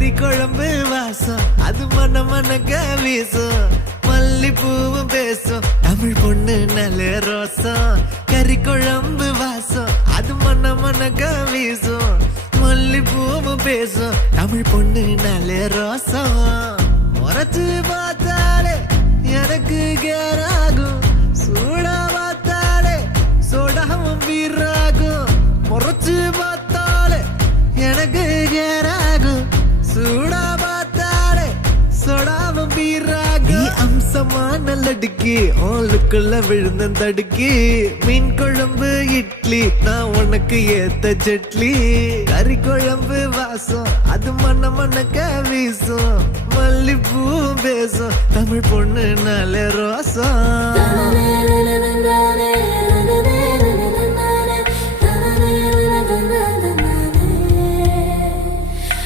கறி குழம்பு வாசம் அது மன மனக்க வீசும் மல்லிப்பூவும் பேசும் தமிழ் பொண்ணு நல்ல ரோசம் கறி குழம்பு வாசம் அது மன மனக்க வீசும் மல்லிப்பூவும் பேசும் தமிழ் பொண்ணு நல்ல ரோசம் முறைச்சு பார்த்தாலே எனக்கு கேராகும் சூடா பார்த்தாலே சோடாவும் வீராகும் முறைச்சு பார்த்தாலே எனக்கு கேராகும் சூடா பார்த்தாலே சோடாவும் வீராகும் அம்சமான லடுக்கி ஆளுக்குள்ள விழுந்த தடுக்கி மீன் குழம்பு இட்லி நான் உனக்கு ஏத்த சட்லி கறி குழம்பு வாசம் அது மன மனக்க வீசும் மல்லிப்பூ பேசும் தமிழ் பொண்ணு நல்ல ரோசம்